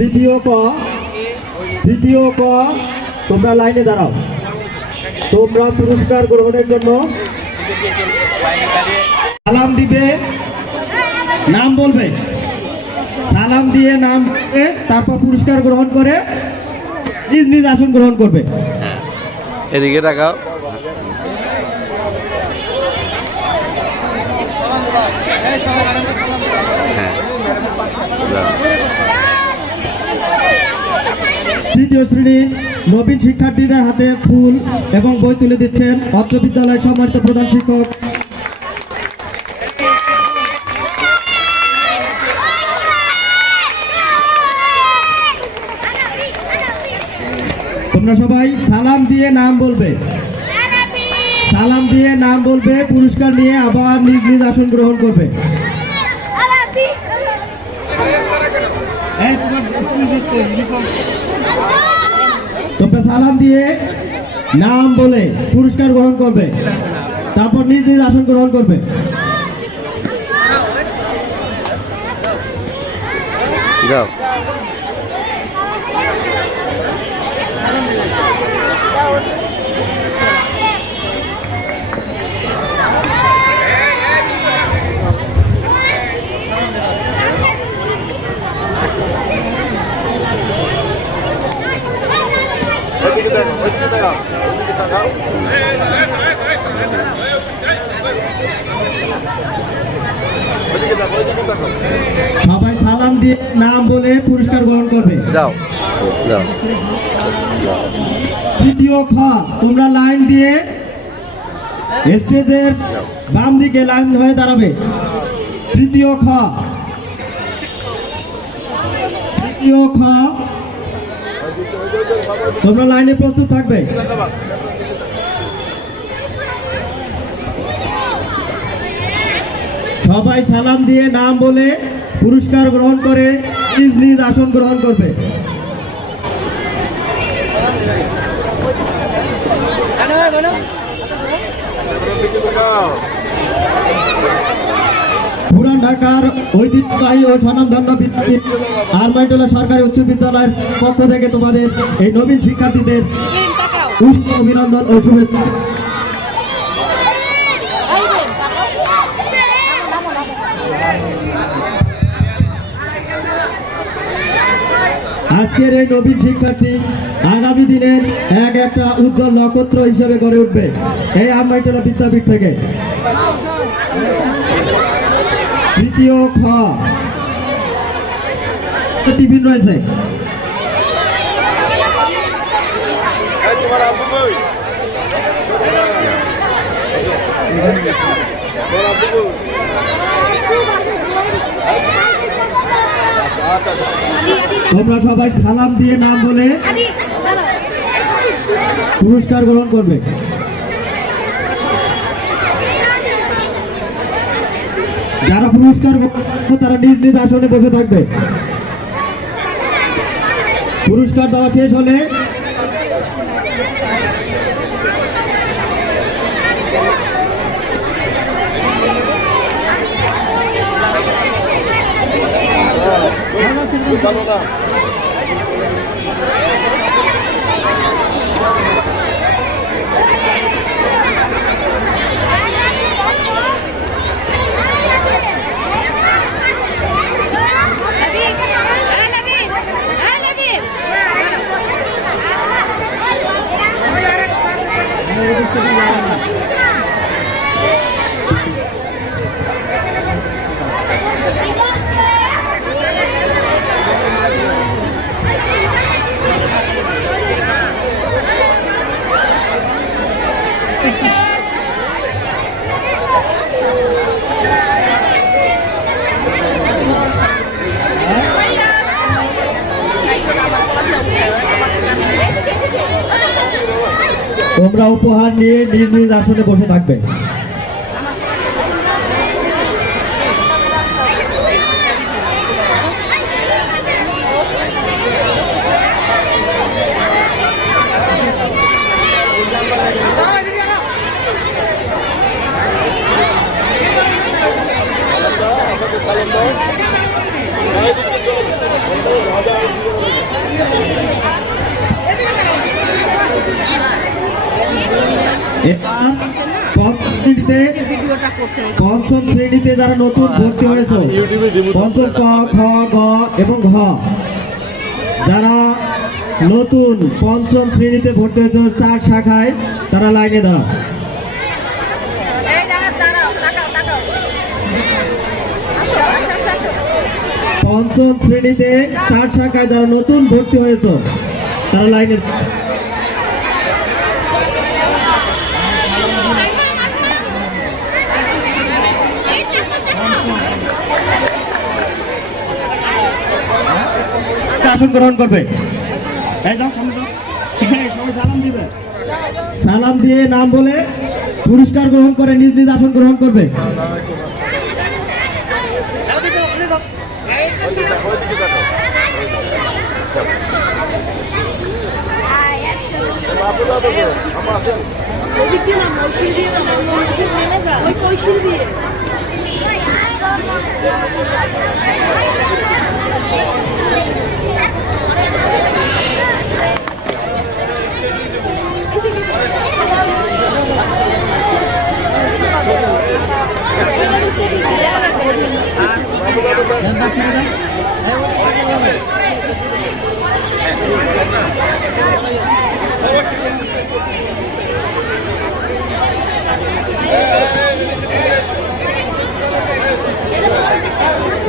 তৃতীয় ক তোমরা লাইনে দাঁড়াও। তোমরা পুরস্কার গ্রহণের জন্য সালাম দিবে, নাম বলবে, সালাম দিয়ে নাম বলবে, তারপর পুরস্কার গ্রহণ করে নিজ নিজ আসন গ্রহণ করবে। এদিকে তাকাও। তৃতীয় শ্রেণীর নবীন শিক্ষার্থীদের হাতে ফুল এবং বই তুলে দিচ্ছেন অত্র বিদ্যালয়ের সম্মানিত প্রধান শিক্ষক। তোমরা সবাই সালাম দিয়ে নাম বলবে, সালাম দিয়ে নাম বলবে, পুরস্কার নিয়ে আবার নিজ নিজ আসন গ্রহণ করবে। তোমরা সালাম দিয়ে নাম বলে পুরস্কার গ্রহণ করবে, তারপর নিজ নিজ আসন গ্রহণ করবে। যাও। সবাই সালাম দিয়ে নাম বলে পুরস্কার গ্রহণ করবে। যাও যাও। তৃতীয় খ তোমরা লাইন দিয়ে স্টেজের বাম দিকে লাইন হয়ে দাঁড়াবে। তৃতীয় খ তোমরা লাইনে প্রস্তুত থাকবে। সবাই সালাম দিয়ে নাম বলে পুরস্কার গ্রহণ করে নিজ নিজ আসন গ্রহণ করবে। পুরান ঢাকার ঐতিহ্যবাহী ও স্বনামধন্য বিদ্যাপীঠ আরমাইটোলা সরকারি উচ্চ বিদ্যালয়ের পক্ষ থেকে তোমাদের এই নবীন শিক্ষার্থীদের উষ্ণ অভিনন্দন ও শুভেচ্ছা। আজকের এই নবীন শিক্ষার্থী আগামী দিনের একটা উজ্জ্বল নক্ষত্র হিসেবে গড়ে উঠবে এই আরমাইটোলা বিদ্যাপীঠ থেকে। তৃতীয় খ টিফিন রয়েছে। তোমরা সবাই সালাম দিয়ে নাম বলে পুরস্কার গ্রহণ করবে। যারা পুরস্কার তারা নিজ নিজ আসনে বসে থাকবে। পুরস্কার দেওয়া শেষ হলে তোমরা উপহার নিয়ে নিজ নিজ আসনে বসে থাকবে। সালাম দাও। এবার পঞ্চম শ্রেণীতে যারা নতুন ভর্তি হয়েছে, পঞ্চম ক, খ, গ এবং ঘ, যারা নতুন পঞ্চম শ্রেণীতে ভর্তি হয়েছে 4 শাখায়, তারা লাইনে দাও। পঞ্চম শ্রেণীতে 4 শাখায় যারা নতুন ভর্তি হয়েছে, তারা লাইনে দাও। আসন গ্রহণ করবে, সালাম দিয়ে নাম বলে পুরস্কার গ্রহণ করে নিজ নিজ আসন গ্রহণ করবে।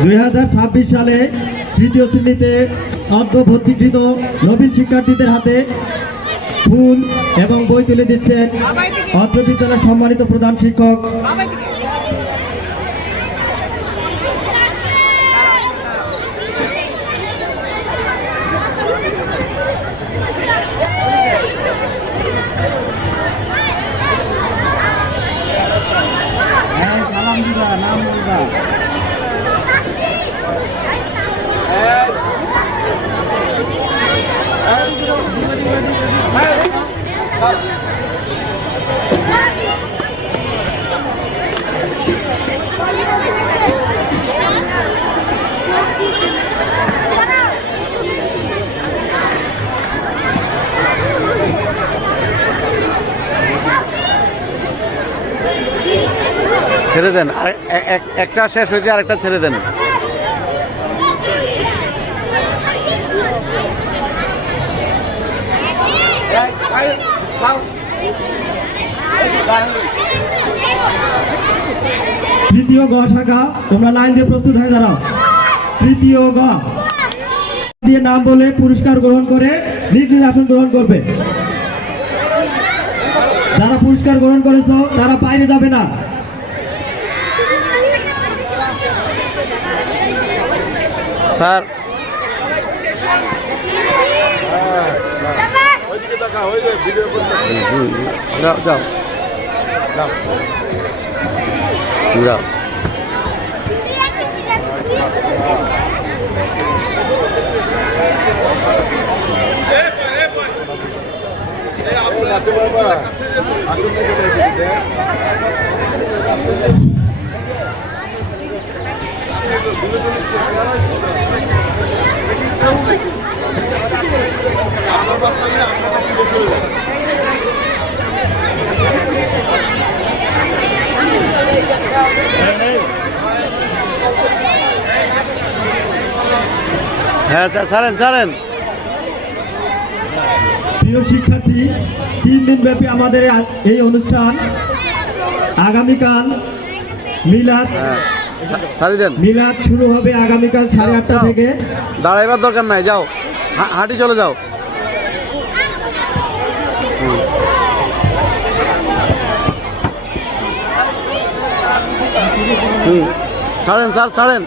(2026) সালে তৃতীয় শ্রেণীতে অর্ধভর্তিকৃত নবীন শিক্ষার্থীদের হাতে ফুল এবং বই তুলে দিচ্ছেন অত্র বিদ্যালয়ের সম্মানিত প্রধান শিক্ষক নাম বলবা। ছেড়ে দেন, একটা শেষ হয়েছে আর একটা ছেড়ে দেন। তৃতীয় গ শাখা, তোমরা লাইন দিয়ে প্রস্তুত হয়ে দাঁড়াও। তৃতীয় গ দিয়ে নাম বলে পুরস্কার গ্রহণ করে নিজ নিজ আসন গ্রহণ করবে। যারা পুরস্কার গ্রহণ করেছো তারা বাইরে যাবে না। স্যার যাও যাও যাও যাও। হ্যাঁ ছাড়েন ছাড়েন। প্রিয় শিক্ষার্থী, 3 দিন ব্যাপী আমাদের এই অনুষ্ঠান। আগামীকাল মিলাদ মিলাদ শুরু হবে আগামীকাল 8:30 থেকে। দাঁড়াইবার দরকার নাই, যাও হাঁটি চলে যাও। ছাড়েন স্যার ছাড়েন।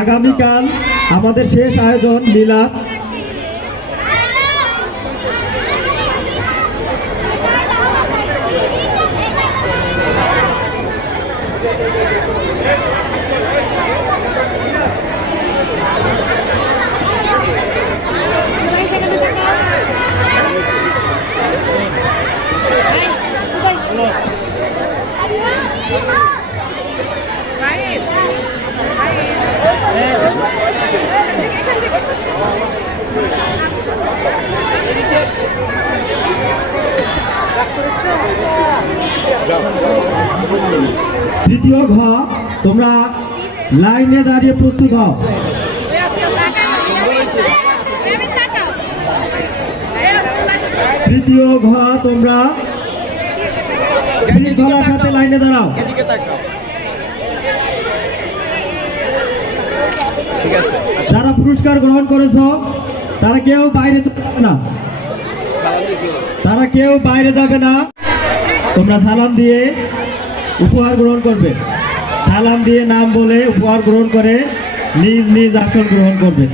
আগামীকাল আমাদের শেষ আয়োজন মিলাদ। তৃতীয় ঘ, তোমরা লাইনে দাঁড়িয়ে প্রস্তুত হও। তৃতীয় ঘ, তোমরা শৃঙ্খলার সাথে লাইনে দাঁড়াও। যারা পুরস্কার গ্রহণ করেছ তারা কেউ বাইরে যাবে না, তারা কেউ বাইরে যাবে না। তোমরা সালাম দিয়ে উপহার গ্রহণ করবে, সালাম দিয়ে নাম বলে উপহার গ্রহণ করে নিজ নিজ আসন গ্রহণ করবে।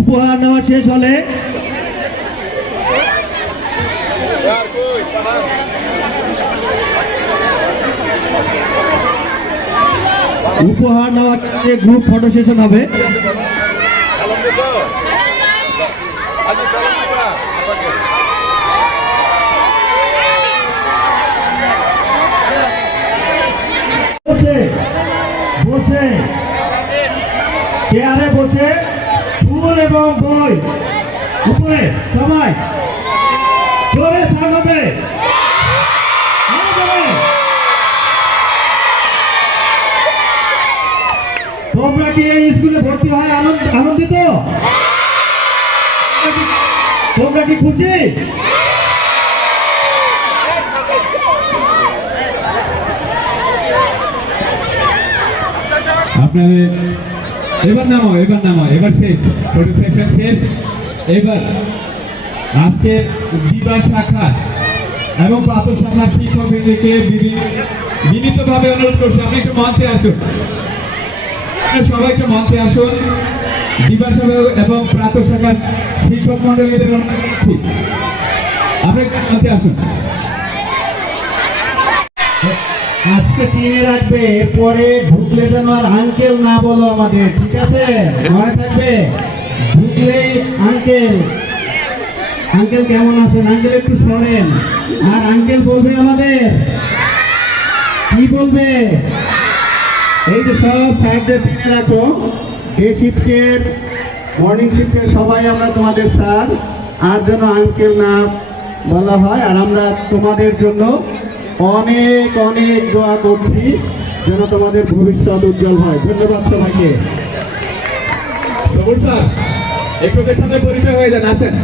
উপহার নেওয়া শেষ হলে উপহার নেওয়া গ্রুপ ফটো সেশন হবে। বসে বসে চেয়ারে বসে ফুল এবং বই উপরে সবাই জোরে সাউন্ড হবে। তোমরা কি এই স্কুলে ভর্তি হয় আনন্দিত? তোমরা কি খুশি? আপনাদের এবার নামো, এবার শেষ, ফটো সেশন শেষ। এবার আজকে দিবা শাখা এবং প্রাথমিক শাখার শিক্ষকদেরকে বিনীতভাবে অনুরোধ করছি, আপনি একটু মঞ্চে আসুন, সবাই একটু মঞ্চে আসুন। দিবা শাখা এবং প্রাথমিক শাখার শিক্ষক মন্ডলীদের অনুরোধ করছি, আপনি মঞ্চে আসুন। আজকে চিনে রাখবে, এরপরে ঢুকলে যেন আর আঙ্কেল না বলো আমাদের, ঠিক আছে? মনে থাকবে, ঢুকলেই আঙ্কেল। আঙ্কেল কেমন আছেন? আঙ্কেল একটু সরেন, আর আঙ্কেল বলবে আমাদের কি বলবে? এই যে সব স্যারদের চিনে রাখো, ডে শিফটের মর্নিং শিফটের সবাই আমরা তোমাদের স্যার, আর যেন আঙ্কেল না বলা হয়। আর আমরা তোমাদের জন্য অনেক অনেক দোয়া করছি যেন তোমাদের ভবিষ্যৎ উজ্জ্বল হয়। ধন্যবাদ সবাইকে। সবুজ স্যার, একটু সামনে পরিচয় হয়ে যান, আসেন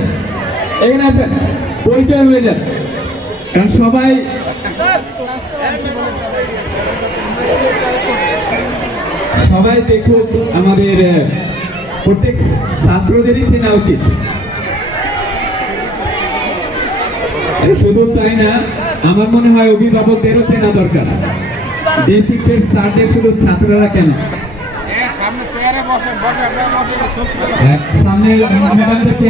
এখানে, আসেন, পরিচয় হয়ে যান, কারণ সবাই দেখুক, আমাদের প্রত্যেক ছাত্রদেরই চেনা উচিত। শুধু তাই না, আমার মনে হয় অভিভাবকদেরও চেনা দরকার। ডে শিফটের স্যারদের শুধু ছাত্ররা কেন, সামনে ম্যাডামদেরকে